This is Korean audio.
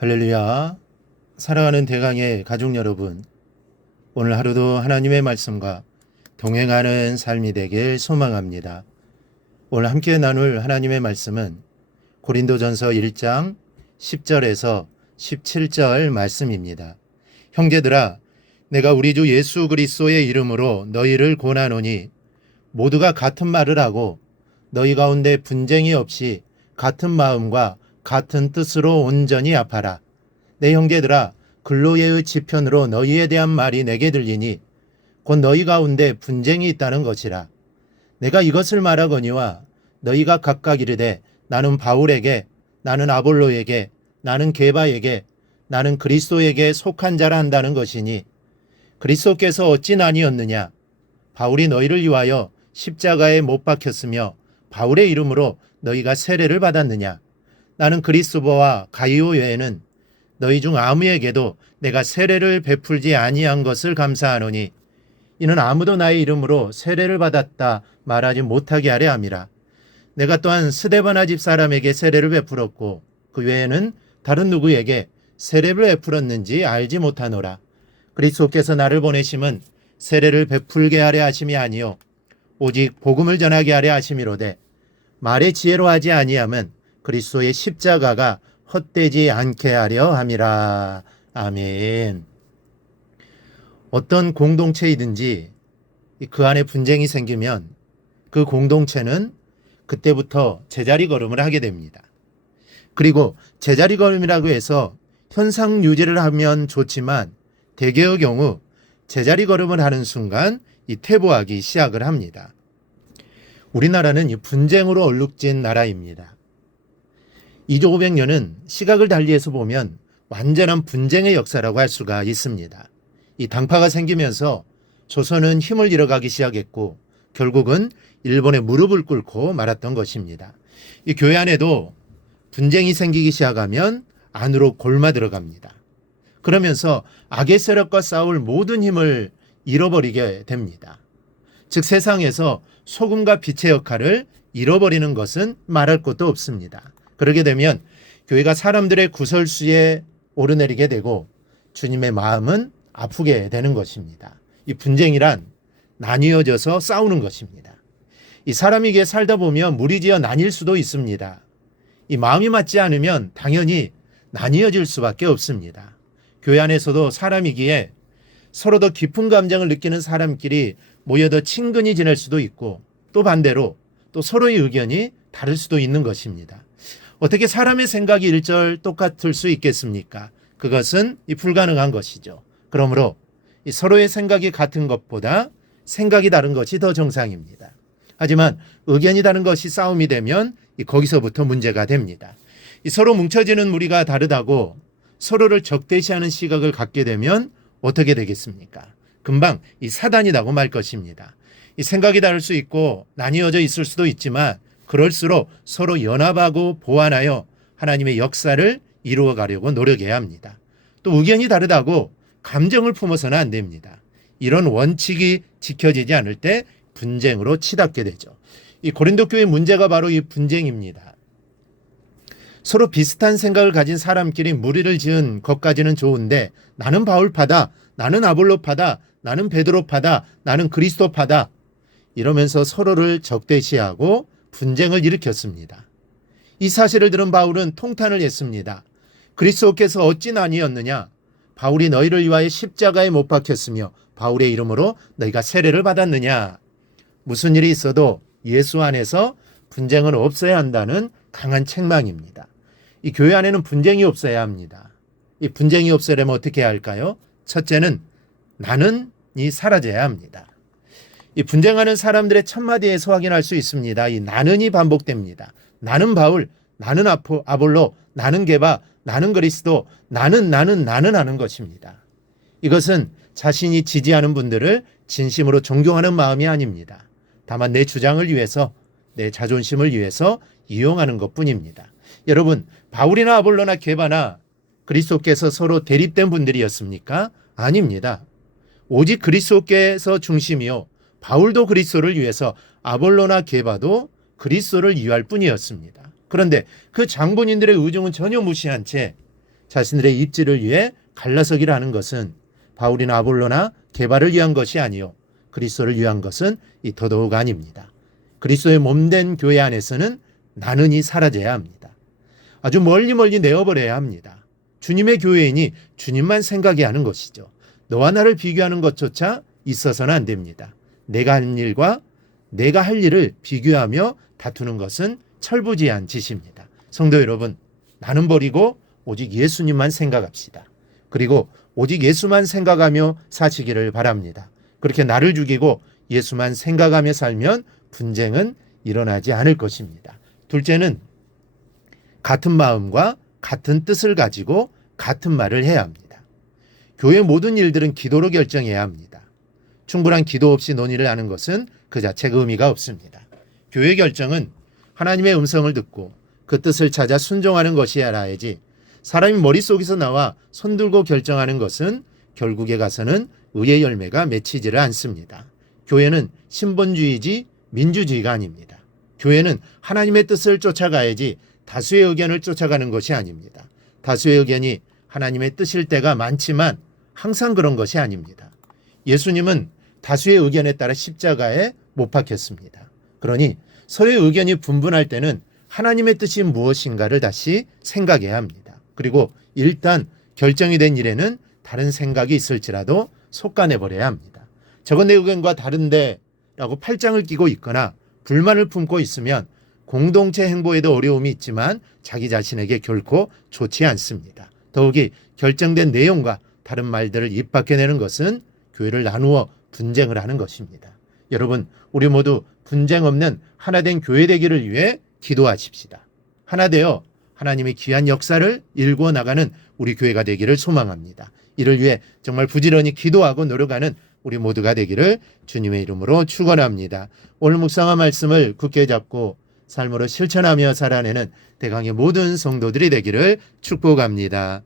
할렐루야. 사랑하는 대강의 가족 여러분, 오늘 하루도 하나님의 말씀과 동행하는 삶이 되길 소망합니다. 오늘 함께 나눌 하나님의 말씀은 고린도전서 1장 10절에서 17절 말씀입니다. 형제들아, 내가 우리 주 예수 그리스도의 이름으로 너희를 권하노니 모두가 같은 말을 하고 너희 가운데 분쟁이 없이 같은 마음과 같은 뜻으로 온전히 합하라. 내 형제들아, 글로예의 지편으로 너희에 대한 말이 내게 들리니 곧 너희 가운데 분쟁이 있다는 것이라. 내가 이것을 말하거니와 너희가 각각 이르되 나는 바울에게, 나는 아볼로에게, 나는 게바에게, 나는 그리스도에게 속한 자라 한다는 것이니 그리스도께서 어찌 나뉘었느냐? 바울이 너희를 위하여 십자가에 못 박혔으며 바울의 이름으로 너희가 세례를 받았느냐? 나는 그리스도와 가이오 외에는 너희 중 아무에게도 내가 세례를 베풀지 아니한 것을 감사하노니 이는 아무도 나의 이름으로 세례를 받았다 말하지 못하게 하려 함이라. 내가 또한 스데바나 집 사람에게 세례를 베풀었고 그 외에는 다른 누구에게 세례를 베풀었는지 알지 못하노라. 그리스도께서 나를 보내심은 세례를 베풀게 하려 하심이 아니요 오직 복음을 전하게 하려 하심이로되 말의 지혜로 하지 아니함은 그리스도의 십자가가 헛되지 않게 하려 함이라. 아멘. 어떤 공동체이든지 그 안에 분쟁이 생기면 그 공동체는 그때부터 제자리 걸음을 하게 됩니다. 그리고 제자리 걸음이라고 해서 현상 유지를 하면 좋지만 대개의 경우 제자리 걸음을 하는 순간 이 퇴보하기 시작을 합니다. 우리나라는 이 분쟁으로 얼룩진 나라입니다. 2조 500년은 시각을 달리해서 보면 완전한 분쟁의 역사라고 할 수가 있습니다. 이 당파가 생기면서 조선은 힘을 잃어가기 시작했고 결국은 일본의 무릎을 꿇고 말았던 것입니다. 이 교회 안에도 분쟁이 생기기 시작하면 안으로 골마 들어갑니다. 그러면서 악의 세력과 싸울 모든 힘을 잃어버리게 됩니다. 즉 세상에서 소금과 빛의 역할을 잃어버리는 것은 말할 것도 없습니다. 그러게 되면 교회가 사람들의 구설수에 오르내리게 되고 주님의 마음은 아프게 되는 것입니다. 이 분쟁이란 나뉘어져서 싸우는 것입니다. 이 사람이기에 살다 보면 무리지어 나뉠 수도 있습니다. 이 마음이 맞지 않으면 당연히 나뉘어질 수밖에 없습니다. 교회 안에서도 사람이기에 서로 더 깊은 감정을 느끼는 사람끼리 모여 더 친근히 지낼 수도 있고 또 반대로 또 서로의 의견이 다를 수도 있는 것입니다. 어떻게 사람의 생각이 일절 똑같을 수 있겠습니까? 그것은 불가능한 것이죠. 그러므로 서로의 생각이 같은 것보다 생각이 다른 것이 더 정상입니다. 하지만 의견이 다른 것이 싸움이 되면 거기서부터 문제가 됩니다. 서로 뭉쳐지는 무리가 다르다고 서로를 적대시하는 시각을 갖게 되면 어떻게 되겠습니까? 금방 사단이라고 말 것입니다. 생각이 다를 수 있고 나뉘어져 있을 수도 있지만 그럴수록 서로 연합하고 보완하여 하나님의 역사를 이루어 가려고 노력해야 합니다. 또 의견이 다르다고 감정을 품어서는 안 됩니다. 이런 원칙이 지켜지지 않을 때 분쟁으로 치닫게 되죠. 이 고린도 교회의 문제가 바로 이 분쟁입니다. 서로 비슷한 생각을 가진 사람끼리 무리를 지은 것까지는 좋은데 나는 바울파다, 나는 아볼로파다, 나는 베드로파다, 나는 그리스도파다 이러면서 서로를 적대시하고 분쟁을 일으켰습니다. 이 사실을 들은 바울은 통탄을 했습니다. 그리스도께서 어찌 나뉘었느냐? 바울이 너희를 위하여 십자가에 못 박혔으며 바울의 이름으로 너희가 세례를 받았느냐? 무슨 일이 있어도 예수 안에서 분쟁은 없어야 한다는 강한 책망입니다. 이 교회 안에는 분쟁이 없어야 합니다. 이 분쟁이 없으려면 어떻게 해야 할까요? 첫째는 나는이 사라져야 합니다. 이 분쟁하는 사람들의 첫마디에서 확인할 수 있습니다. 이 나는이 반복됩니다. 나는 바울, 나는 아볼로, 나는 게바, 나는 그리스도, 나는 하는 것입니다. 이것은 자신이 지지하는 분들을 진심으로 존경하는 마음이 아닙니다. 다만 내 주장을 위해서, 내 자존심을 위해서 이용하는 것뿐입니다. 여러분, 바울이나 아볼로나 게바나 그리스도께서 서로 대립된 분들이었습니까? 아닙니다. 오직 그리스도께서 중심이요 바울도 그리스도를 위해서 아볼로나 게바도 그리스도를 위할 뿐이었습니다. 그런데 그 장본인들의 의중은 전혀 무시한 채 자신들의 입지를 위해 갈라서기를 하는 것은 바울이나 아볼로나 개발을 위한 것이 아니요 그리스도를 위한 것은 이 더더욱 아닙니다. 그리스도의 몸된 교회 안에서는 나는이 사라져야 합니다. 아주 멀리 내어버려야 합니다. 주님의 교회이니 주님만 생각해야 하는 것이죠. 너와 나를 비교하는 것조차 있어서는 안 됩니다. 내가 하는 일과 내가 할 일을 비교하며 다투는 것은 철부지한 짓입니다. 성도 여러분, 나는 버리고 오직 예수님만 생각합시다. 그리고 오직 예수만 생각하며 사시기를 바랍니다. 그렇게 나를 죽이고 예수만 생각하며 살면 분쟁은 일어나지 않을 것입니다. 둘째는 같은 마음과 같은 뜻을 가지고 같은 말을 해야 합니다. 교회 모든 일들은 기도로 결정해야 합니다. 충분한 기도 없이 논의를 하는 것은 그 자체가 의미가 없습니다. 교회 결정은 하나님의 음성을 듣고 그 뜻을 찾아 순종하는 것이야라야지 사람이 머릿속에서 나와 손들고 결정하는 것은 결국에 가서는 의의 열매가 맺히지를 않습니다. 교회는 신본주의지 민주주의가 아닙니다. 교회는 하나님의 뜻을 쫓아가야지 다수의 의견을 쫓아가는 것이 아닙니다. 다수의 의견이 하나님의 뜻일 때가 많지만 항상 그런 것이 아닙니다. 예수님은 다수의 의견에 따라 십자가에 못 박혔습니다. 그러니 서로의 의견이 분분할 때는 하나님의 뜻이 무엇인가를 다시 생각해야 합니다. 그리고 일단 결정이 된 일에는 다른 생각이 있을지라도 속아내버려야 합니다. 저건 내 의견과 다른데 라고 팔짱을 끼고 있거나 불만을 품고 있으면 공동체 행보에도 어려움이 있지만 자기 자신에게 결코 좋지 않습니다. 더욱이 결정된 내용과 다른 말들을 입 밖에 내는 것은 교회를 나누어 분쟁을 하는 것입니다. 여러분, 우리 모두 분쟁 없는 하나된 교회 되기를 위해 기도하십시다. 하나 되어 하나님의 귀한 역사를 일구어 나가는 우리 교회가 되기를 소망합니다. 이를 위해 정말 부지런히 기도하고 노력하는 우리 모두가 되기를 주님의 이름으로 축원합니다. 오늘 묵상한 말씀을 굳게 잡고 삶으로 실천하며 살아내는 대강의 모든 성도들이 되기를 축복합니다.